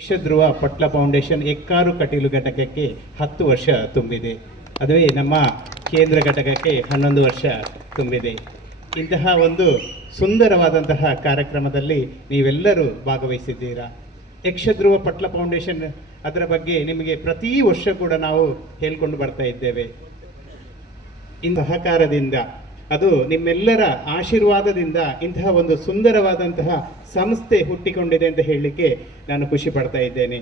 ಯಕ್ಷಧ್ರುವ ಪಟ್ಲ foundation Ekkar Kateel ಘಟಕಕ್ಕೆ 10 ವರ್ಷ ತುಂಬಿದೆ. ಅದುವೇ ನಮ್ಮ ಕೇಂದ್ರ ಘಟಕಕ್ಕೆ 11 ವರ್ಷ ತುಂಬಿದೆ. ಇಂತಹ ಒಂದು ಸುಂದರವಾದಂತಹ ಕಾರ್ಯಕ್ರಮದಲ್ಲಿ ನೀವೆಲ್ಲರೂ ಭಾಗವಹಿಸಿದ್ದೀರಾ. ಯಕ್ಷಧ್ರುವ ಪಟ್ಲ ಫೌಂಡೇಶನ್ ಅದರ ಬಗ್ಗೆ ನಿಮಗೆ ಪ್ರತಿ ವರ್ಷ ಕೂಡ ನಾವು ಹೇಳ್ಕೊಂಡು ಬರ್ತಾ ಇದ್ದೇವೆ. ಇಂತಹ ಸಹಕಾರದಿಂದ, ಅದು ನಿಮ್ಮೆಲ್ಲರ ಆಶೀರ್ವಾದದಿಂದ ಇಂತಹ ಒಂದು ಸುಂದರವಾದಂತಹ ಸಂಸ್ಥೆ ಹುಟ್ಟಿಕೊಂಡಿದೆ ಅಂತ ಹೇಳಲಿಕ್ಕೆ ನಾನು ಖುಷಿ ಪಡ್ತಾ ಇದ್ದೇನೆ.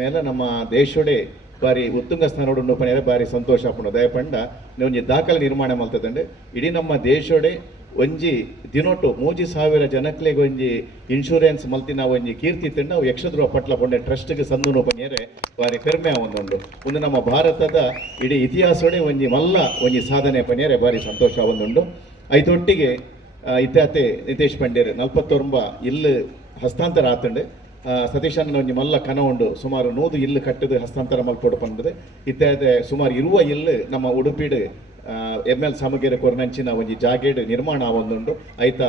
ಮೇಲೆ ನಮ್ಮ ದೇಶೋಡೆ ಬಾರಿ ಉತ್ತುಂಗ ಸ್ಥಾನೋಡು ಪನೆಯ ಬಾರಿ ಸಂತೋಷ ಆಪುಂಡು. ದಯಪಂಡ ಒಂಜಿ ದಾಖಲೆ ನಿರ್ಮಾಣ ಮಲ್ತದಂಡೆ ಇಡೀ ನಮ್ಮ ದೇಶೋಡೆ ಒಂಜಿ ದಿನೊಟ್ಟು 3000 ಜನಕ್ಲೆಗೆ ಒಂಜಿ ಇನ್ಶೂರೆನ್ಸ್ ಮಲ್ತಿನ ಒಂಜಿ ಕೀರ್ತಿ ತಿಂಡ ನಾವು ಯಕ್ಷಧ್ರುವ ಪಟ್ಲ ಪೊಂಡೆ ಟ್ರಸ್ಟ್ಗೆ ಸಂದು ಪನ್ಯರೆ ಬಾರಿ ಕರ್ಮೆ ಒಂದುಂಡು. ಒಂದು ನಮ್ಮ ಭಾರತದ ಇಡೀ ಇತಿಹಾಸೋಡೆ ಒಂಜಿ ಮಲ್ಲ ಒಂಜಿ ಸಾಧನೆ ಪನ್ಯರೆ ಬಾರಿ ಸಂತೋಷ ಒಂದುಂಡು. ಐತೊಟ್ಟಿಗೆ ಇತ್ಯಾತೆ ನಿತೇಶ್ ಪಂಡೇರ್ 49 ಇಲ್ಲು ಹಸ್ತಾಂತರ ಆತಂಡು. ಸತೀಶನ್ನ ಒಂಜಿ ಮಲ್ಲ ಕನ ಉಂಡು ಸುಮಾರು 100 ಇಲ್ಲು ಕಟ್ಟದು ಹಸ್ತಾಂತರ ಮಲ್ಪೊಡು ಪಂಡದು. ಇತ್ಯಾದೆ ಸುಮಾರು 20 ಇಲ್ಲು ನಮ್ಮ ಉಡುಪಿಡ್ ML ಸಮಗೆರೆ ಕೊರನಂಚಿನ ಒಂಜಿ ಜಾಗೇಡ್ ನಿರ್ಮಾಣ ಆವೊಂದುಂಡು. ಐತ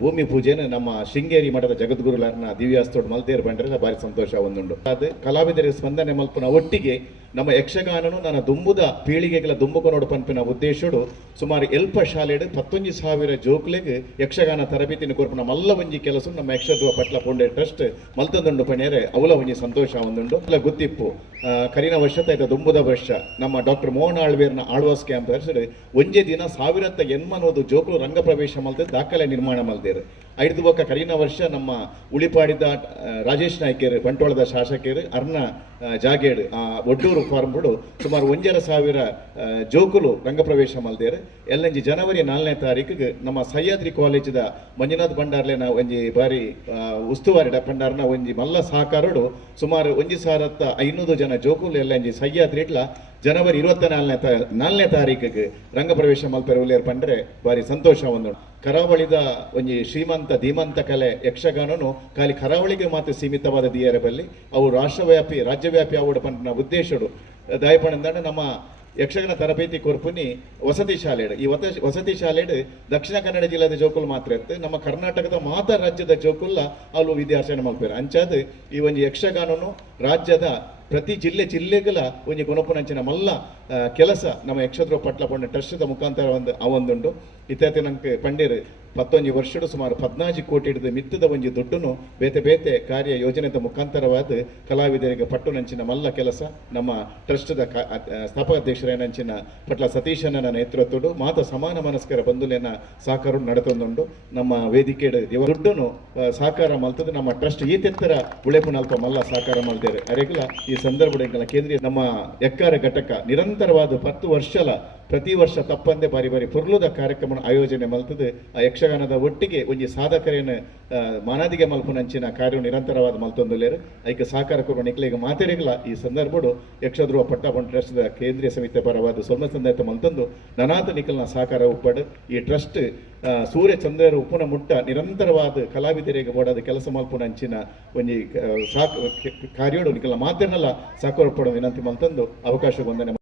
ಭೂಮಿ ಪೂಜೆನ ನಮ್ಮ ಶೃಂಗೇರಿ ಮಠದ ಜಗದ್ಗುರುಲರ್ನ ದಿವ್ಯಾಸ್ತೋಡು ಮಲ್ತೇರು ಬಂಡ್ರೆ ಬಾರಿ ಸಂತೋಷ ಒಂದುಂಡು. ಅದು ಕಲಾವಿದರಿಗೆ ಸ್ಪಂದನೆ ಮಲ್ಪನ ಒಟ್ಟಿಗೆ ನಮ್ಮ ಯಕ್ಷಗಾನನು ನನ್ನ ದುಂಬುದ ಪೀಳಿಗೆಗಳ ದುಂಬುಕೊನೋಡು ಪಂಪಿನ ಉದ್ದೇಶಡು ಸುಮಾರು ಎಲ್ಪ ಶಾಲೆಡ್ 11,000 ಜೋಕ್ಲೆಗ್ ಯಕ್ಷಗಾನ ತರಬೇತಿನ ಕೊರ್ಪನ ಮಲ್ಲ ಒಂಜಿ ಕೆಲಸ ನಮ್ಮ ಯಕ್ಷಧ್ರುವ ಪಟ್ಲ ಪೊಂಡೆ ಟ್ರಸ್ಟ್ ಮಲ್ತೊಂದುಂಡು ಪನ್ಯರೆ ಅವಲ ಒಂಜಿ ಸಂತೋಷ ಒಂದುಂಡು. ಅಲ್ಲ ಗೊತ್ತಿಪ್ಪು ಕರಿನ ವರ್ಷದ ಐತ ದುಂಬುದ ವರ್ಷ ನಮ್ಮ ಡಾಕ್ಟರ್ ಮೋಹನ್ ಆಳ್ವೇರ್ನ ಆಳ್ವಾಸ್ ಕ್ಯಾಂಪ್ ಒಂಜೆ ದಿನ 1880 ಜೋಕ್ಲು ರಂಗ ಪ್ರವೇಶ ಮಲ್ತ ದಾಖಲೆ ನಿರ್ಮಾಣ ಮಲ್ದೇರು. ಐದು ಬೊಕ್ಕ ಕರಿನ ವರ್ಷ ನಮ್ಮ ಉಳಿಪಾಡಿದ ರಾಜೇಶ್ ನಾಯ್ಕೇರು ಬಂಟ್ವಾಳದ ಶಾಸಕರು ಅರ್ನ ಜಾಗೇಡ್ ಒಡ್ಡೂರು ಫಾರ್ಮ್ ಬಿಡು ಸುಮಾರು 1,000 ಜೋಕುಲು ರಂಗಪ್ರವೇಶ ಮಲ್ದೇರು. ಎಲ್ಲಂಜಿ ಜನವರಿ 4ನೇ ತಾರೀಕಿಗೆ ನಮ್ಮ ಸಹ್ಯಾದ್ರಿ ಕಾಲೇಜದ ಮಂಜುನಾಥ್ ಭಂಡಾರ್ಲೆನ ಒಂಜಿ ಬಾರಿ ಉಸ್ತುವಾರಿ ಪಂಡಾರ್ನ ಒಂಜಿ ಮಲ್ಲ ಸಹಕಾರಡು ಸುಮಾರು 1,500 ಜನ ಜೋಕುಲು ಎಲ್ಲಂಜಿ ಸಹ್ಯಾದ್ರಿಟ್ಲ ಜನವರಿ 24ನೇ ತಾರೀಕಿಗೆ ರಂಗಪ್ರವೇಶ ಮಲ್ಪೆರು ಉಲ್ಲೇರು ಪಂಡ್ರೆ ಬಾರಿ ಸಂತೋಷ ಒಂದು. ಕರಾವಳಿದ ಒಂಜಿ ಶ್ರೀಮಂತ ಧೀಮಂತ ಕಲೆ ಯಕ್ಷಗಾನನು ಖಾಲಿ ಕರಾವಳಿಗೆ ಮಾತ್ರ ಸೀಮಿತವಾದ ದಿಯರ ಬಲ್ಲಿ ಅವು ರಾಷ್ಟ್ರವ್ಯಾಪಿ ರಾಜ್ಯವ್ಯಾಪಿ ಆವಡ ಪಂಪಿನ ಉದ್ದೇಶಡು ದಯಪಣಂದಾಂಡ ನಮ್ಮ ಯಕ್ಷಗಾನ ತರಬೇತಿ ಕೊರ್ಪುನಿ ವಸತಿ ಶಾಲೆಡ್. ಈ ವಸತಿ ಶಾಲೆಡ್ ದಕ್ಷಿಣ ಕನ್ನಡ ಜಿಲ್ಲೆದ ಜೋಕುಲ್ ಮಾತ್ರ ಇತ್ತು. ನಮ್ಮ ಕರ್ನಾಟಕದ ಮಾತಾ ರಾಜ್ಯದ ಜೋಕುಲ್ಲ ಅಲ್ಲೂ ವಿದ್ಯಾರ್ಚನೆ ಮಲ್ಪೇರು. ಅಂಚಾದ ಈ ಒಂಜಿ ಯಕ್ಷಗಾನನು ರಾಜ್ಯದ ಪ್ರತಿ ಜಿಲ್ಲೆಗಳ ಒಂಜಿ ಕೊನಪುನಂಚಿನ ಮಲ್ಲ ಕೆಲಸ ನಮ್ಮ ಯಕ್ಷಧ್ರುವ ಪಟ್ಲ ಪೊಂಡೆ ಟ್ರಸ್ಟ್ದ ಮುಖಾಂತರ ಅವೊಂದುಂಡು. ಇತ್ಯಾದಿ ನಂಗೆ ಪಂಡೇರು 11 ವರ್ಷಡು ಸುಮಾರು 14 ಕೋಟಿ ಹಿಡಿದು ಮಿತ್ತದ ಒಂಜಿ ದುಡ್ಡನ್ನು ಬೇತೆ ಬೇತೆ ಕಾರ್ಯ ಯೋಜನೆದ ಮುಖಾಂತರವಾದ ಕಲಾವಿದರಿಗೆ ಪಟ್ಟು ನಂಚಿನ ಮಲ್ಲ ಕೆಲಸ ನಮ್ಮ ಟ್ರಸ್ಟ್ದ ಸ್ಥಾಪಕಾಧ್ಯಕ್ಷರೇನಂಚಿನ ಪಟ್ಲ ಸತೀಶನ ನೇತೃತ್ವಡು ಮಾತ ಸಮಾನ ಮನಸ್ಕರ ಬಂಧುಲೇನ ಸಹಕಾರ ನಡೆತೊಂದುಂಡು. ನಮ್ಮ ವೇದಿಕೆಡ್ ದುಡ್ಡನ್ನು ಸಹಕಾರ ಮಲ್ತದ ನಮ್ಮ ಟ್ರಸ್ಟ್ ಈತೆತ್ತರ ಉಳೆಪು ನಲ್ಪ ಮಲ್ಲ ಸಹಕಾರ ಮಲ್ದೇರು. ಅರೆಗಲ ಈ ಸಂದರ್ಭದ ಕೇಂದ್ರೀಯ ನಮ್ಮ ಎಕ್ಕಾರ ಘಟಕ ನಿರಂತರವಾದ 10 ವರ್ಷಲ ಪ್ರತಿ ವರ್ಷ ತಪ್ಪಂದೆ ಬಾರಿ ಬಾರಿ ಪೊರ್ಲುದ ಕಾರ್ಯಕ್ರಮ ಆಯೋಜನೆ ಮಲ್ತದೆ. ಆ ಯಕ್ಷಗಾನದ ಒಟ್ಟಿಗೆ ಒಂಜಿ ಸಾಧಕರೇನು ಮಾನಾದಿಗೆ ಮಲ್ಪುನಂಚಿನ ಕಾರ್ಯ ನಿರಂತರವಾದ ಮಲ್ತೊಂದುಲ್ಲೇರು. ಐಕೆ ಸಹಕಾರ ಕೊಡುವ ನಿಕ್ಲಿಗೆ ಮಾತೆರೆಗಲ ಈ ಸಂದರ್ಭಡು ಯಕ್ಷಧ್ರುವ ಪಟ್ಲ ಪೊಂಡೆ ಟ್ರಸ್ಟ್ದ ಕೇಂದ್ರೀಯ ಸಮಿತಿ ಪರವಾದ ಸೊಲ್ಮ ಸಂದಾಯತ ಮಲ್ತೊಂದು ನನಾತ ನಿಖಲ್ನ ಸಹಕಾರ ಉಪ್ಪಡು ಈ ಟ್ರಸ್ಟ್ ಸೂರ್ಯ ಚಂದ್ರರು ಉಪ್ಪುನ ಮುಟ್ಟ ನಿರಂತರವಾದ ಕಲಾವಿದರಿಗೆ ಓಡಾದ ಕೆಲಸ ಮಲ್ಪುನಂಚಿನ ಒಂಜಿ ಕಾರ್ಯೋಡು ನಿಖಲ್ನ ಮಾತೆರ್ನಲ್ಲ ಸಹಕಾರ ಉಪ್ಪಡು ವಿನಂತಿ ಮಲ್ತೊಂದು ಅವಕಾಶ ವಂದನೆ.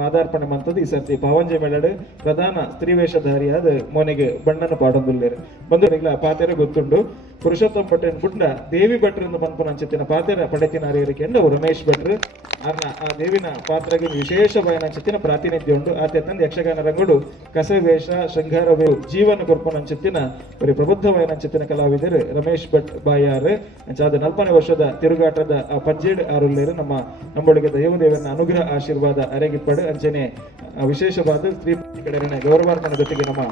ಪಾದಾರ್ಪಣೆ ಮಂತದ್ದು ಈ ಸರ್ತಿ ಪವಂಜೆ ಮೇಳಡ್ ಪ್ರಧಾನ ಸ್ತ್ರೀವೇಷಧಾರಿಯಾದ ಮೋನೆಗೆ ಬಣ್ಣನ ಪಾಡೊಂದುಲ್ಲೇರು ಬಂಧುಗಳಿಗಳ ಪಾತೆರೆ ಗೊತ್ತುಂಡು. ಪುರುಷೋತ್ತಮ ಭಟ್ರನ್ ಗುಂಡ ದೇವಿ ಭಟ್ರಿಂದ ಬಂದ್ಪನಂಚಿತ್ತಿನ ಪಾತೆರ ಪಡೆತಿನ ಅರಿಯರಿಕೆ ಎಂದ ರಮೇಶ್ ಭಟ್ರು ಅರ್ನ ಆ ದೇವಿನ ಪಾತ್ರಗೆ ವಿಶೇಷ ಬಯನಂಚಿತ್ತಿನ ಪ್ರಾತಿನಿಧ್ಯ ಉಂಡು. ಆತ ತಂದು ಯಕ್ಷಗಾನ ರಂಗುಡು ಕಸವೇಷ ಶೃಂಗಾರವೇ ಜೀವನ ಕೊರ್ಪನಂಚಿತ್ತಿನ ಬರೀ ಪ್ರಬುದ್ಧ ವಯನಂಚಿತ್ತಿನ ಕಲಾವಿದರು ರಮೇಶ್ ಭಟ್ ಬಾಯಾರ್ ಅಂಚಾದ 40ನೇ ವರ್ಷದ ತಿರುಗಾಟದ ಆ ಪಜ್ಜೇಡ್ ಆರುಲ್ಲೇರು ನಮ್ಮ ನಮ್ಮೊಳಗೆ ದೇವದೇವನ ಅನುಗ್ರಹ ಆಶೀರ್ವಾದ ಅರೆಗಿಪ್ಪಡು ಅಂಚನೆ ವಿಶೇಷವಾದ ಸ್ತ್ರೀ ಕಡೆಯ ಗೌರವಾರ್ಪಣೆ ಜೊತೆಗೆ ನಮ್ಮ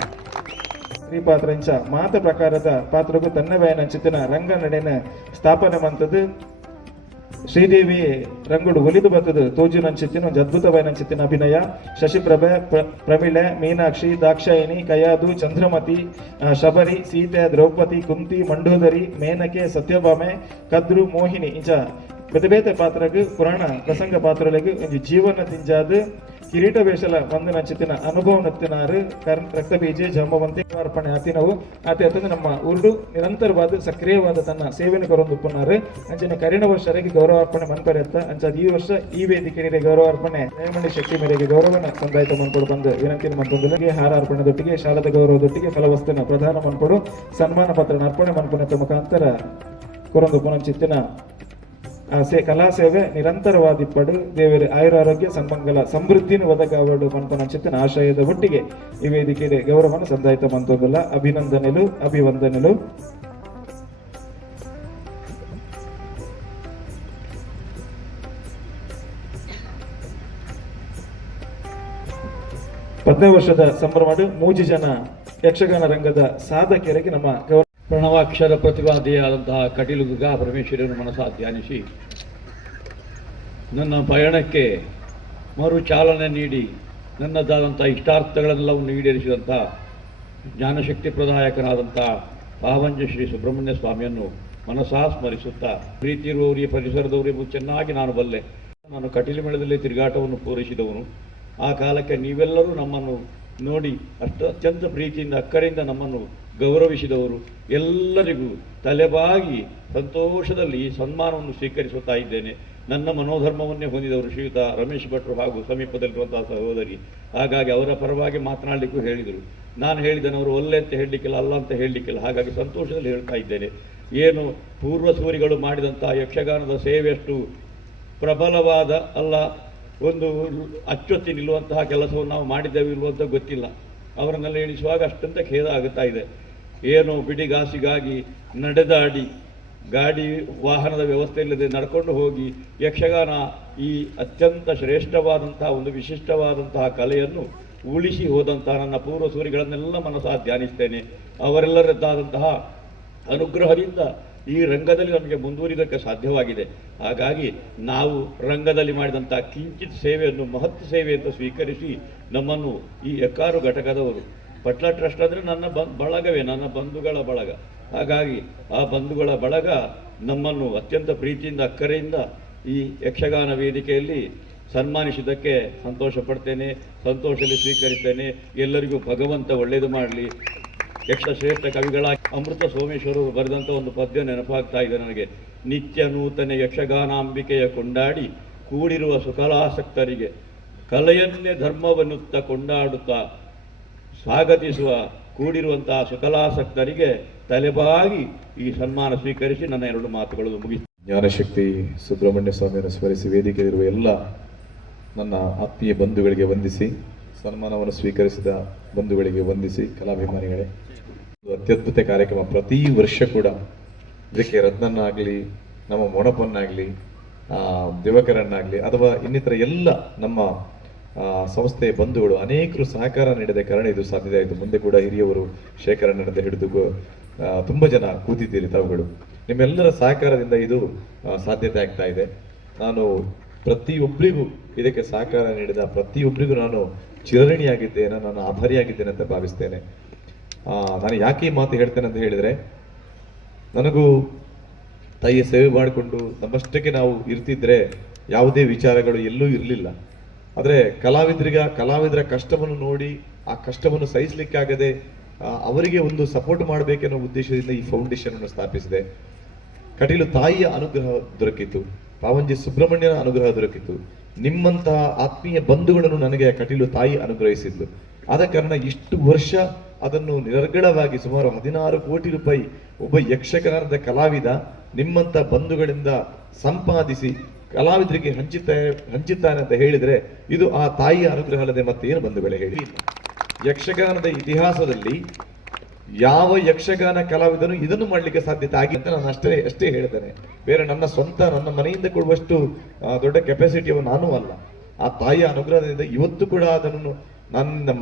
ಸ್ತ್ರೀ ಪಾತ್ರ ಇಂಚ ಮಾತ ಪ್ರಕಾರದ ಪಾತ್ರಗೂ ತನ್ನ ಬಯನಂಚಿತ್ತಿನ ರಂಗ ನಡೆನ ಸ್ಥಾಪನೆ ಮಂತದ್ದು ಶ್ರೀದೇವಿ ರಂಗುಡು ಒಲಿದು ಬರ್ತದು ತೋಜು ನಂಚಿತ್ತಿನ ಒಂದು ಅದ್ಭುತವಾದ ಅಭಿನಯ. ಶಶಿಪ್ರಭೆ, ಪ್ರಮಿಳೆ, ಮೀನಾಕ್ಷಿ, ದಾಕ್ಷಾಯಿನಿ, ಕಯಾದು, ಚಂದ್ರಮತಿ, ಶಬರಿ, ಸೀತೆ, ದ್ರೌಪದಿ, ಕುಂತಿ, ಮಂಡೋದರಿ, ಮೇನಕೆ, ಸತ್ಯಭಾಮೆ, ಕದ್ರು, ಮೋಹಿನಿ ಇಂಚ ಬೇತೆ ಬೇತೆ ಪಾತ್ರಗ್ ಪುರಾಣ ಪ್ರಸಂಗ ಪಾತ್ರಗಳಿಗೆ ಒಂದು ಜೀವನ ತಿಂಜಾದ ಕಿರೀಟ ವೇಷಲ ಬಂದು ನಚ್ಚಿತ್ತಿನ ಅನುಭವ ನತ್ತಿನಾರು ರಕ್ತ ಬೀಜ ಜಂಬವಂತೆ ಅರ್ಪಣೆ ಆತಿನವು ಆತ ಅತಂದು ನಮ್ಮ ಉರುಡು ನಿರಂತರವಾದ ಸಕ್ರಿಯವಾದ ತನ್ನ ಸೇವೆಯನ್ನು ಕೊರೊಂದುಪ್ಪುನಾರು ಅಂಚನೆ ಕರಿಣ ವರ್ಷರಿಗೆ ಗೌರವಾರ್ಪಣೆ ಮನ್ಪರೆತ್ತ ಅಂಚಾದ ಈ ವರ್ಷ ಈ ವೇದಿಕೆಗೆ ಗೌರವಾರ್ಪಣೆ ನೇಮಂಡಿ ಶಕ್ತಿ ಮೇರೆಗೆ ಗೌರವನ ಸಂದಾಯಿತ ಮನ್ಪಡು ಬಂದು ವಿನಂತಿ ಮತ್ತೊಂದಿಗೆ ಹಾರ ಅರ್ಪಣೆದೊಟ್ಟಿಗೆ ಶಾಲದ ಗೌರವದೊಟ್ಟಿಗೆ ಫಲವಸ್ತುನ ಪ್ರದಾನ ಮನ್ಪಡು ಸನ್ಮಾನ ಪತ್ರನ ಅರ್ಪಣೆ ಮನ್ಪುನತ್ತ ಮುಖಾಂತರ ಕೊರೊಂದು ಪುನಂಚಿತ್ತಿನ ಕಲಾ ಸೇವೆ ನಿರಂತರವಾದಿಪ್ಪಡು ದೇವರ ಆಯುರಾರೋಗ್ಯ ಸನ್ಮಂಗಲ ಸಮೃದ್ಧಿನ ಒದಗಾವಡು ಮನ್ಪನಂಚಿತ್ತಿನ ಆಶಯದ ಒಟ್ಟಿಗೆ ಈ ವೇದಿಕೆಗೆ ಗೌರವನ ಸಂದಾಯಿತ ಮಂತೊಂದಿಲ್ಲ ಅಭಿನಂದನೆಲು ಅಭಿವಂದನೆಲು ಹದಿನೈದು ವರ್ಷದ ಸಂಭ್ರಮಡು ಮೂಜಿ ಜನ ಯಕ್ಷಗಾನ ರಂಗದ ಸಾಧಕರಿಗೆ ನಮ್ಮ ಗೌರವ ಪ್ರಣವಾಕ್ಷರ ಪ್ರತಿವಾದಿಯಾದಂತಹ ಕಟೀಲು ದುರ್ಗಾ ಪರಮೇಶ್ವರಿಯನ್ನು ಮನಸ ಧ್ಯಾನಿಸಿ ನನ್ನ ಪಯಣಕ್ಕೆ ಮರು ಚಾಲನೆ ನೀಡಿ ನನ್ನದಾದಂಥ ಇಷ್ಟಾರ್ಥಗಳೆಲ್ಲವನ್ನು ಈಡೇರಿಸಿದಂಥ ಜ್ಞಾನಶಕ್ತಿ ಪ್ರದಾಯಕನಾದಂಥ ಪಾವಂಜ ಶ್ರೀ ಸುಬ್ರಹ್ಮಣ್ಯ ಸ್ವಾಮಿಯನ್ನು ಮನಸಾ ಸ್ಮರಿಸುತ್ತಾ ಪ್ರೀತಿ ಇರುವವರಿಗೆ ಪರಿಸರದವರಿಗೂ ಚೆನ್ನಾಗಿ ನಾನು ಬಲ್ಲೆ. ನಾನು ಕಟೀಲು ಮೇಳದಲ್ಲಿ ತಿರುಗಾಟವನ್ನು ಪೂರೈಸಿದವನು. ಆ ಕಾಲಕ್ಕೆ ನೀವೆಲ್ಲರೂ ನಮ್ಮನ್ನು ನೋಡಿ ಅತ್ಯಂತ ಪ್ರೀತಿಯಿಂದ ಅಕ್ಕರೆಯಿಂದ ನಮ್ಮನ್ನು ಗೌರವಿಸಿದವರು. ಎಲ್ಲರಿಗೂ ತಲೆಬಾಗಿ ಸಂತೋಷದಲ್ಲಿ ಈ ಸನ್ಮಾನವನ್ನು ಸ್ವೀಕರಿಸುತ್ತಾ ಇದ್ದೇನೆ. ನನ್ನ ಮನೋಧರ್ಮವನ್ನೇ ಹೊಂದಿದವರು ಶ್ರೀಯುತ ರಮೇಶ್ ಭಟ್ರು ಹಾಗೂ ಸಮೀಪದಲ್ಲಿರುವಂತಹ ಸಹೋದರಿ. ಹಾಗಾಗಿ ಅವರ ಪರವಾಗಿ ಮಾತನಾಡಲಿಕ್ಕೂ ಹೇಳಿದರು. ನಾನು ಹೇಳಿದನವರು ಒಲ್ಲೆ ಅಂತ ಹೇಳಲಿಕ್ಕಿಲ್ಲ, ಅಲ್ಲ ಅಂತ ಹೇಳಲಿಕ್ಕಿಲ್ಲ. ಹಾಗಾಗಿ ಸಂತೋಷದಲ್ಲಿ ಹೇಳ್ತಾ ಇದ್ದೇನೆ. ಏನು ಪೂರ್ವಸೂರಿಗಳು ಮಾಡಿದಂಥ ಯಕ್ಷಗಾನದ ಸೇವೆಯಷ್ಟು ಪ್ರಬಲವಾದ ಅಲ್ಲ, ಒಂದು ಅಚ್ಚೊತ್ತಿ ನಿಲ್ಲುವಂತಹ ಕೆಲಸವನ್ನು ನಾವು ಮಾಡಿದ್ದೇವೆ ಇಲ್ಲವಂತ ಗೊತ್ತಿಲ್ಲ. ಅವರನ್ನೆಲ್ಲ ಎಣಿಸುವಾಗ ಅಷ್ಟಂತ ಖೇದ ಆಗುತ್ತಾ ಇದೆ. ಏನು ಬಿಡಿಗಾಸಿಗಾಗಿ ನಡೆದಾಡಿ ಗಾಡಿ ವಾಹನದ ವ್ಯವಸ್ಥೆ ಇಲ್ಲದೆ ನಡ್ಕೊಂಡು ಹೋಗಿ ಯಕ್ಷಗಾನ ಈ ಅತ್ಯಂತ ಶ್ರೇಷ್ಠವಾದಂತಹ ಒಂದು ವಿಶಿಷ್ಟವಾದಂತಹ ಕಲೆಯನ್ನು ಉಳಿಸಿ ಹೋದಂತಹ ನನ್ನ ಪೂರ್ವಸೂರಿಗಳನ್ನೆಲ್ಲ ಮನಸ್ಸಾ ಧ್ಯಾನಿಸ್ತೇನೆ. ಅವರೆಲ್ಲರದ್ದಾದಂತಹ ಅನುಗ್ರಹದಿಂದ ಈ ರಂಗದಲ್ಲಿ ನಮಗೆ ಮುಂದುವರಿದಕ್ಕೆ ಸಾಧ್ಯವಾಗಿದೆ. ಹಾಗಾಗಿ ನಾವು ರಂಗದಲ್ಲಿ ಮಾಡಿದಂಥ ಕಿಂಚಿತ್ ಸೇವೆಯನ್ನು ಮಹತ್ ಸೇವೆ ಅಂತ ಸ್ವೀಕರಿಸಿ ನಮ್ಮನ್ನು ಈ ಎಕ್ಕಾರು ಘಟಕದವರು, ಪಟ್ಲ ಟ್ರಸ್ಟ್ ಅಂದರೆ ನನ್ನ ಬಳಗವೇ, ನನ್ನ ಬಂಧುಗಳ ಬಳಗ. ಹಾಗಾಗಿ ಆ ಬಂಧುಗಳ ಬಳಗ ನಮ್ಮನ್ನು ಅತ್ಯಂತ ಪ್ರೀತಿಯಿಂದ ಅಕ್ಕರೆಯಿಂದ ಈ ಯಕ್ಷಗಾನ ವೇದಿಕೆಯಲ್ಲಿ ಸನ್ಮಾನಿಸಿದ್ದಕ್ಕೆ ಸಂತೋಷ ಪಡ್ತೇನೆ, ಸಂತೋಷದಲ್ಲಿ ಸ್ವೀಕರಿಸ್ತೇನೆ. ಎಲ್ಲರಿಗೂ ಭಗವಂತ ಒಳ್ಳೆಯದು ಮಾಡಲಿ. ಯಕ್ಷಶ್ರೇಷ್ಠ ಕವಿಗಳಾಗಿ ಅಮೃತ ಸೋಮೇಶ್ವರರು ಬರೆದಂಥ ಒಂದು ಪದ್ಯ ನೆನಪಾಗ್ತಾ ಇದೆ ನನಗೆ. ನಿತ್ಯ ನೂತನ ಯಕ್ಷಗಾನಾಂಬಿಕೆಯ ಕೊಂಡಾಡಿ ಕೂಡಿರುವ ಸುಕಲಾಸಕ್ತರಿಗೆ ಕಲೆಯನ್ನೇ ಧರ್ಮವನ್ನುತ್ತ ಕೊಂಡಾಡುತ್ತಾ ಸ್ವಾಗತಿಸುವ ಕೂಡಿರುವಂತಹ ಸುಕಲಾಸಕ್ತರಿಗೆ ತಲೆಬಾಗಿ ಈ ಸನ್ಮಾನ ಸ್ವೀಕರಿಸಿ ನನ್ನ ಎರಡು ಮಾತುಗಳು ಮುಗಿಸಿ. ಜ್ಞಾನಶಕ್ತಿ ಸುಬ್ರಹ್ಮಣ್ಯ ಸ್ವಾಮಿಯನ್ನು ಸ್ಮರಿಸಿ ವೇದಿಕೆಯಲ್ಲಿರುವ ಎಲ್ಲ ನನ್ನ ಆತ್ಮೀಯ ಬಂಧುಗಳಿಗೆ ವಂದಿಸಿ, ಸನ್ಮಾನವನ್ನು ಸ್ವೀಕರಿಸಿದ ಬಂಧುಗಳಿಗೆ ವಂದಿಸಿ, ಕಲಾಭಿಮಾನಿಗಳೇ, ಇದು ಅತ್ಯದ್ಭುತ ಕಾರ್ಯಕ್ರಮ. ಪ್ರತಿ ವರ್ಷ ಕೂಡ ಇದಕ್ಕೆ ರತ್ನನ್ನಾಗಲಿ, ನಮ್ಮ ಮೊಣಪನ್ನಾಗಲಿ, ದಿವಕರನ್ನಾಗಲಿ ಅಥವಾ ಇನ್ನಿತರ ಎಲ್ಲ ನಮ್ಮ ಸಂಸ್ಥೆಯ ಬಂಧುಗಳು ಅನೇಕರು ಸಹಕಾರ ನೀಡಿದ ಕಾರಣ ಇದು ಸಾಧ್ಯ ಆಯಿತು. ಮುಂದೆ ಕೂಡ ಹಿರಿಯವರು ಶೇಖರಣ್ಣನಿಂದ ಹಿಡಿದು ತುಂಬ ಜನ ಕೂತಿದ್ದೀರಿ ತಾವುಗಳು. ನಿಮ್ಮೆಲ್ಲರ ಸಹಕಾರದಿಂದ ಇದು ಸಾಧ್ಯತೆ ಆಗ್ತಾ ಇದೆ. ನಾನು ಪ್ರತಿಯೊಬ್ಬರಿಗೂ ಇದಕ್ಕೆ ಸಹಕಾರ ನೀಡಿದ ಪ್ರತಿಯೊಬ್ಬರಿಗೂ ನಾನು ಚಿರಋಣಿಯಾಗಿದ್ದೇನೆ, ನಾನು ಆಭಾರಿಯಾಗಿದ್ದೇನೆ ಅಂತ ಭಾವಿಸ್ತೇನೆ. ನಾನು ಯಾಕೆ ಈ ಮಾತು ಹೇಳ್ತೇನೆ ಅಂತ ಹೇಳಿದರೆ, ನನಗೂ ತಾಯಿಯ ಸೇವೆ ಮಾಡಿಕೊಂಡು ನಮ್ಮಷ್ಟಕ್ಕೆ ನಾವು ಇರ್ತಿದ್ರೆ ಯಾವುದೇ ವಿಚಾರಗಳು ಎಲ್ಲೂ ಇರಲಿಲ್ಲ. ಆದರೆ ಕಲಾವಿದರ ಕಷ್ಟವನ್ನು ನೋಡಿ ಆ ಕಷ್ಟವನ್ನು ಸಹಿಸಲಿಕ್ಕಾಗದೆ ಅವರಿಗೆ ಒಂದು ಸಪೋರ್ಟ್ ಮಾಡಬೇಕೆನ್ನೋ ಉದ್ದೇಶದಿಂದ ಈ ಫೌಂಡೇಶನ್ ಅನ್ನು ಸ್ಥಾಪಿಸಿದೆ. ಕಟೀಲು ತಾಯಿಯ ಅನುಗ್ರಹ ದೊರಕಿತು, ಪಾವಂಜಿ ಸುಬ್ರಹ್ಮಣ್ಯನ ಅನುಗ್ರಹ ದೊರಕಿತು, ನಿಮ್ಮಂತಹ ಆತ್ಮೀಯ ಬಂಧುಗಳನ್ನು ನನಗೆ ಕಟೀಲು ತಾಯಿ ಅನುಗ್ರಹಿಸಿದ್ಲು. ಆದ ಕಾರಣ ಇಷ್ಟು ವರ್ಷ ಅದನ್ನು ನಿರರ್ಗಳವಾಗಿ ಸುಮಾರು 16 ಕೋಟಿ ರೂಪಾಯಿ ಒಬ್ಬ ಯಕ್ಷಗಾನದ ಕಲಾವಿದ ನಿಮ್ಮಂತ ಬಂಧುಗಳಿಂದ ಸಂಪಾದಿಸಿ ಕಲಾವಿದರಿಗೆ ಹಂಚುತ್ತಾನೆ ಅಂತ ಹೇಳಿದರೆ ಇದು ಆ ತಾಯಿಯ ಅನುಗ್ರಹ ಅಲ್ಲದೆ ಮತ್ತೇನು ಬಂಧುಗಳೇ ಹೇಳಿ. ಯಕ್ಷಗಾನದ ಇತಿಹಾಸದಲ್ಲಿ ಯಾವ ಯಕ್ಷಗಾನ ಕಲಾವಿದನು ಇದನ್ನು ಮಾಡಲಿಕ್ಕೆ ಸಾಧ್ಯತೆ ಆಗಿದೆ ಅಂತ ನಾನು ಅಷ್ಟೇ ಹೇಳ್ತೇನೆ. ಬೇರೆ ನನ್ನ ಮನೆಯಿಂದ ಕೊಡುವಷ್ಟು ದೊಡ್ಡ ಕೆಪಾಸಿಟಿಯವ ನಾನೂ ಅಲ್ಲ. ಆ ತಾಯಿಯ ಅನುಗ್ರಹದಿಂದ ಇವತ್ತು ಕೂಡ ಅದನ್ನು ನನ್ನಿಂದ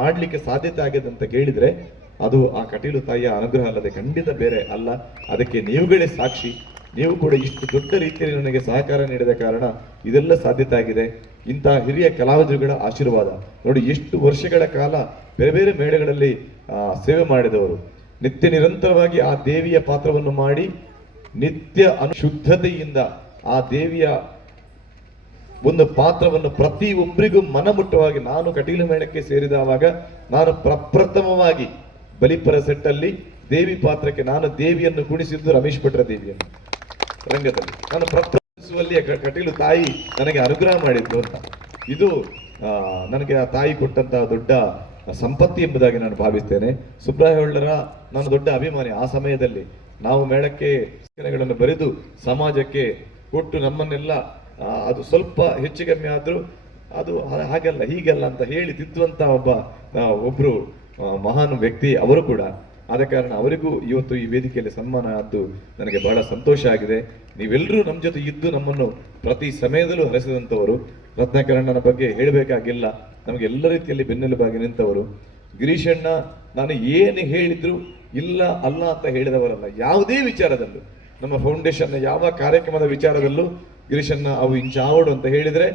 ಮಾಡಲಿಕ್ಕೆ ಸಾಧ್ಯತೆ ಆಗಿದೆ ಅಂತ ಕೇಳಿದ್ರೆ ಅದು ಆ ಕಟೀಲು ತಾಯಿಯ ಅನುಗ್ರಹ ಅಲ್ಲದೆ ಖಂಡಿತ ಬೇರೆ ಅಲ್ಲ. ಅದಕ್ಕೆ ನೀವುಗಳೇ ಸಾಕ್ಷಿ. ನೀವು ಕೂಡ ಇಷ್ಟು ದೊಡ್ಡ ರೀತಿಯಲ್ಲಿ ನನಗೆ ಸಹಕಾರ ನೀಡಿದ ಕಾರಣ ಇದೆಲ್ಲ ಸಾಧ್ಯತೆ ಆಗಿದೆ. ಇಂತಹ ಹಿರಿಯ ಕಲಾವಿದರುಗಳ ಆಶೀರ್ವಾದ ನೋಡಿ. ಎಷ್ಟು ವರ್ಷಗಳ ಕಾಲ ಬೇರೆ ಬೇರೆ ಮೇಳಗಳಲ್ಲಿ ಸೇವೆ ಮಾಡಿದವರು, ನಿತ್ಯ ನಿರಂತರವಾಗಿ ಆ ದೇವಿಯ ಪಾತ್ರವನ್ನು ಮಾಡಿ ನಿತ್ಯ ಶುದ್ಧತೆಯಿಂದ ಆ ದೇವಿಯ ಒಂದು ಪಾತ್ರವನ್ನು ಪ್ರತಿಯೊಬ್ಬರಿಗೂ ಮನಮುಟ್ಟವಾಗಿ ನಾನು ಕಟೀಲು ಮೇಳಕ್ಕೆ ಸೇರಿದವಾಗ ನಾನು ಪ್ರಪ್ರಥಮವಾಗಿ ಬಲಿಪರ ಸೆಟ್ಟಲ್ಲಿ ದೇವಿ ಪಾತ್ರಕ್ಕೆ ನಾನು ದೇವಿಯನ್ನು ಕುಣಿಸಿದ್ದು ರಮೇಶ್ ಭಟ್ರ ದೇವಿಯನ್ನು ರಂಗದಲ್ಲಿ ನಾನು ಪ್ರಪ್ರಥಮಿಸುವಲ್ಲಿ ಕಟೀಲು ತಾಯಿ ನನಗೆ ಅನುಗ್ರಹ ಮಾಡಿದ್ದು ಅಂತ. ಇದು ನನಗೆ ಆ ತಾಯಿ ಕೊಟ್ಟಂತಹ ದೊಡ್ಡ ಸಂಪತ್ತಿ ಎಂಬುದಾಗಿ ನಾನು ಭಾವಿಸ್ತೇನೆ. ಸುಬ್ರಾಯ ಹೊಳ್ಳರ ನಾನು ದೊಡ್ಡ ಅಭಿಮಾನಿ. ಆ ಸಮಯದಲ್ಲಿ ನಾವು ಮೇಳಕ್ಕೆ ಗಳನ್ನು ಬರೆದು ಸಮಾಜಕ್ಕೆ ಕೊಟ್ಟು ನಮ್ಮನ್ನೆಲ್ಲ ಅದು ಸ್ವಲ್ಪ ಹೆಚ್ಚು ಕಮ್ಮಿ ಆದ್ರೂ ಅದು ಹಾಗೆಲ್ಲ ಹೀಗೆಲ್ಲ ಅಂತ ಹೇಳಿ ತಿದ್ದುವಂತ ಒಬ್ರು ಮಹಾನ್ ವ್ಯಕ್ತಿ ಅವರು ಕೂಡ. ಆದ ಕಾರಣ ಅವರಿಗೂ ಇವತ್ತು ಈ ವೇದಿಕೆಯಲ್ಲಿ ಸನ್ಮಾನ ಆದ್ದು ನನಗೆ ಬಹಳ ಸಂತೋಷ ಆಗಿದೆ. ನೀವೆಲ್ಲರೂ ನಮ್ಮ ಜೊತೆ ಇದ್ದು ನಮ್ಮನ್ನು ಪ್ರತಿ ಸಮಯದಲ್ಲೂ ಹರಸಿದಂಥವರು. ರತ್ನಾಕರಣ್ಣನ ಬಗ್ಗೆ ಹೇಳಬೇಕಾಗಿಲ್ಲ, ನಮಗೆ ಎಲ್ಲ ರೀತಿಯಲ್ಲಿ ಬೆನ್ನೆಲುಬಾಗಿ ನಿಂತವರು. ಗಿರೀಶಣ್ಣ ನಾನು ಏನು ಹೇಳಿದ್ರು ಇಲ್ಲ ಅಲ್ಲ ಅಂತ ಹೇಳಿದವರಲ್ಲ. ಯಾವುದೇ ವಿಚಾರದಲ್ಲೂ ನಮ್ಮ ಫೌಂಡೇಶನ್ನ ಯಾವ ಕಾರ್ಯಕ್ರಮದ ವಿಚಾರದಲ್ಲೂ ಗಿರೀಶಣ್ಣ ಅವು ಇಂಚಾವಡು ಅಂತ ಹೇಳಿದ್ರೆ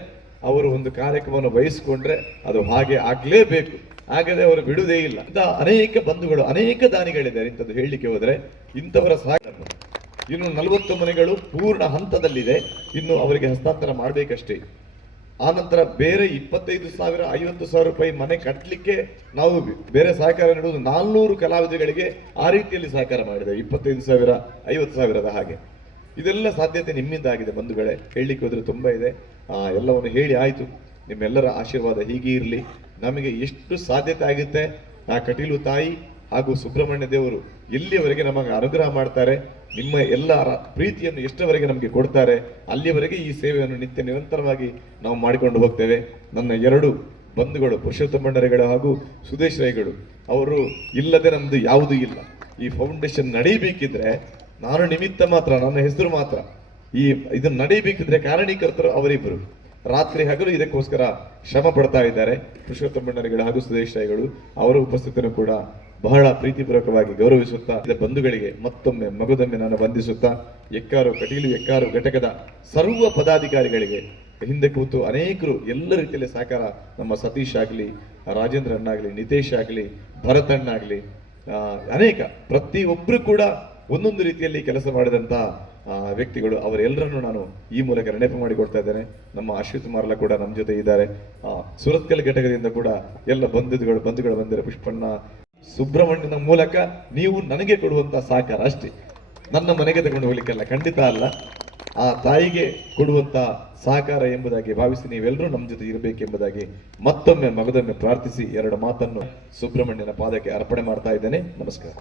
ಅವರು ಒಂದು ಕಾರ್ಯಕ್ರಮವನ್ನು ವಹಿಸಿಕೊಂಡ್ರೆ ಅದು ಹಾಗೆ ಆಗ್ಲೇಬೇಕು, ಹಾಗಾದ್ರೆ ಅವರು ಬಿಡುವುದೇ ಇಲ್ಲ. ಇಂಥ ಅನೇಕ ಬಂಧುಗಳು ಅನೇಕ ದಾನಿಗಳಿದ್ದಾರೆ. ಇಂಥದ್ದು ಹೇಳಲಿಕ್ಕೆ ಹೋದ್ರೆ ಇಂಥವರ ಸಹಾಯ ಇನ್ನು 40 ಮನೆಗಳು ಪೂರ್ಣ ಹಂತದಲ್ಲಿದೆ, ಇನ್ನು ಅವರಿಗೆ ಹಸ್ತಾಂತರ ಮಾಡಬೇಕಷ್ಟೇ. ಆನಂತರ ಬೇರೆ 25,000 50,000 ರೂಪಾಯಿ ಮನೆ ಕಟ್ಟಲಿಕ್ಕೆ ನಾವು ಬೇರೆ ಸಹಕಾರ ನೀಡುವುದು 400 ಕಲಾವಿದರಿಗೆ ಆ ರೀತಿಯಲ್ಲಿ ಸಹಕಾರ ಮಾಡಿದೆ. 25,000 50,000 ಹಾಗೆ ಇದೆಲ್ಲ ಸಾಧ್ಯತೆ ನಿಮ್ಮಿಂದ ಆಗಿದೆ ಬಂಧುಗಳೇ. ಹೇಳಲಿಕ್ಕೆ ಹೋದ್ರೆ ತುಂಬಾ ಇದೆ. ಎಲ್ಲವನ್ನು ಹೇಳಿ ಆಯ್ತು. ನಿಮ್ಮೆಲ್ಲರ ಆಶೀರ್ವಾದ ಹೀಗೆ ಇರಲಿ. ನಮಗೆ ಎಷ್ಟು ಸಾಧ್ಯತೆ ಆಗುತ್ತೆ ಆ ಕಟೀಲು ತಾಯಿ ಹಾಗೂ ಸುಬ್ರಹ್ಮಣ್ಯ ದೇವರು ಎಲ್ಲಿಯವರೆಗೆ ನಮಗೆ ಅನುಗ್ರಹ ಮಾಡ್ತಾರೆ, ನಿಮ್ಮ ಎಲ್ಲರ ಪ್ರೀತಿಯನ್ನು ಎಷ್ಟವರೆಗೆ ನಮಗೆ ಕೊಡ್ತಾರೆ, ಅಲ್ಲಿಯವರೆಗೆ ಈ ಸೇವೆಯನ್ನು ನಿತ್ಯ ನಿರಂತರವಾಗಿ ನಾವು ಮಾಡಿಕೊಂಡು ಹೋಗ್ತೇವೆ. ನನ್ನ 2 ಬಂಧುಗಳು ಪುರುಷೋತ್ತಮಣ್ಣರಿಗಳು ಹಾಗೂ ಸುದೇಶ್ ರೈಗಳು ಅವರು ಇಲ್ಲದೆ ನಮ್ದು ಯಾವುದೂ ಇಲ್ಲ. ಈ ಫೌಂಡೇಶನ್ ನಡೀಬೇಕಿದ್ರೆ ನಾನು ನಿಮಿತ್ತ ಮಾತ್ರ, ನನ್ನ ಹೆಸರು ಮಾತ್ರ. ಇದನ್ನು ನಡೀಬೇಕಿದ್ರೆ ಕಾರಣೀಕರ್ತರು ಅವರಿಬ್ಬರು. ರಾತ್ರಿ ಹಗಲು ಇದಕ್ಕೋಸ್ಕರ ಶ್ರಮ ಪಡ್ತಾ ಇದ್ದಾರೆ. ಪುರುಷೋತ್ತಮಣ್ಣರಿಗಳು ಹಾಗೂ ಸುದೇಶ್ ರೈಗಳು ಅವರ ಉಪಸ್ಥಿತಿಯನ್ನು ಕೂಡ ಬಹಳ ಪ್ರೀತಿಪೂರ್ವಕವಾಗಿ ಗೌರವಿಸುತ್ತಾ ಬಂಧುಗಳಿಗೆ ಮತ್ತೊಮ್ಮೆ ಮಗದೊಮ್ಮೆ ನಾನು ವಂದಿಸುತ್ತಾ ಕಟೀಲು ಎಕ್ಕಾರು ಘಟಕದ ಸರ್ವ ಪದಾಧಿಕಾರಿಗಳಿಗೆ ಹಿಂದೆ ಕೂತು ಅನೇಕರು ಎಲ್ಲ ರೀತಿಯಲ್ಲಿ ಸಹಕಾರ, ನಮ್ಮ ಸತೀಶ್ ಆಗಲಿ, ರಾಜೇಂದ್ರ ಅಣ್ಣಾಗಲಿ, ನಿತೇಶ್ ಆಗಲಿ, ಭರತ್ ಅಣ್ಣಾಗಲಿ, ಅನೇಕ ಪ್ರತಿಯೊಬ್ಬರು ಕೂಡ ಒಂದೊಂದು ರೀತಿಯಲ್ಲಿ ಕೆಲಸ ಮಾಡಿದಂಥ ವ್ಯಕ್ತಿಗಳು, ಅವರೆಲ್ಲರನ್ನು ನಾನು ಈ ಮೂಲಕ ನೆನಪು ಮಾಡಿಕೊಡ್ತಾ ಇದ್ದೇನೆ. ನಮ್ಮ ಅಶ್ವಿತ್ ಮಾರ್ಲ ಕೂಡ ನಮ್ಮ ಜೊತೆ ಇದ್ದಾರೆ. ಸುರತ್ಕಲ್ ಘಟಕದಿಂದ ಕೂಡ ಎಲ್ಲ ಬಂಧುಗಳು ಬಂದಿರೋ ಪುಷ್ಪಣ್ಣ, ಸುಬ್ರಹ್ಮಣ್ಯನ ಮೂಲಕ ನೀವು ನನಗೆ ಕೊಡುವಂತ ಸಹಕಾರ ಅಷ್ಟೇ. ನನ್ನ ಮನೆಗೆ ತಗೊಂಡು ಹೋಗ್ಲಿಕ್ಕೆಲ್ಲ ಖಂಡಿತ ಅಲ್ಲ, ಆ ತಾಯಿಗೆ ಕೊಡುವಂತ ಸಹಕಾರ ಎಂಬುದಾಗಿ ಭಾವಿಸಿ ನೀವೆಲ್ಲರೂ ನಮ್ಮ ಜೊತೆ ಇರಬೇಕೆಂಬುದಾಗಿ ಮತ್ತೊಮ್ಮೆ ಮಗದೊಮ್ಮೆ ಪ್ರಾರ್ಥಿಸಿ 2 ಮಾತನ್ನು ಸುಬ್ರಹ್ಮಣ್ಯನ ಪಾದಕ್ಕೆ ಅರ್ಪಣೆ ಮಾಡ್ತಾ ಇದ್ದೇನೆ. ನಮಸ್ಕಾರ.